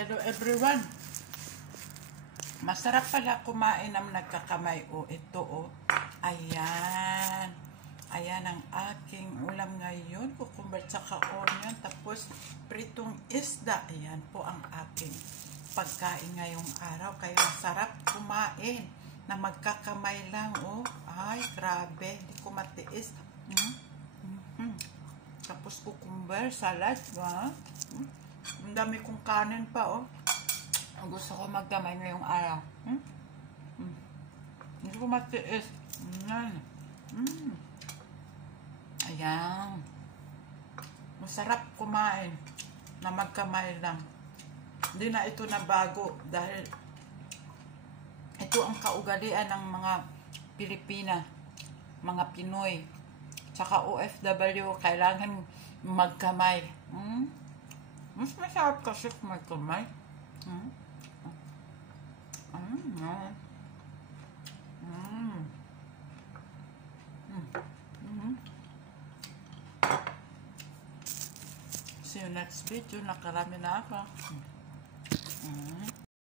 Hello everyone. Masarap pala kumain ng nagkakamay. Ito Ayan. Ayan ang aking ulam ngayon. Cucumber tsaka onion. Tapos pritong isda. Ayan po ang aking pagkain ngayong araw. Kaya masarap kumain na magkakamay lang. Ay, grabe. Hindi ko matiis. Tapos cucumber, salad. Ang dami kong kanin pa, Gusto ko magkamay ngayong araw. Hindi ko matiis. Ayan. Masarap kumain na magkamay lang. Hindi na ito na bago dahil ito ang kaugalian ng mga Pilipina, mga Pinoy, tsaka OFW, kailangan magkamay. Mas masarap kasi kung may kamay. See you next video. Nakarami na ako.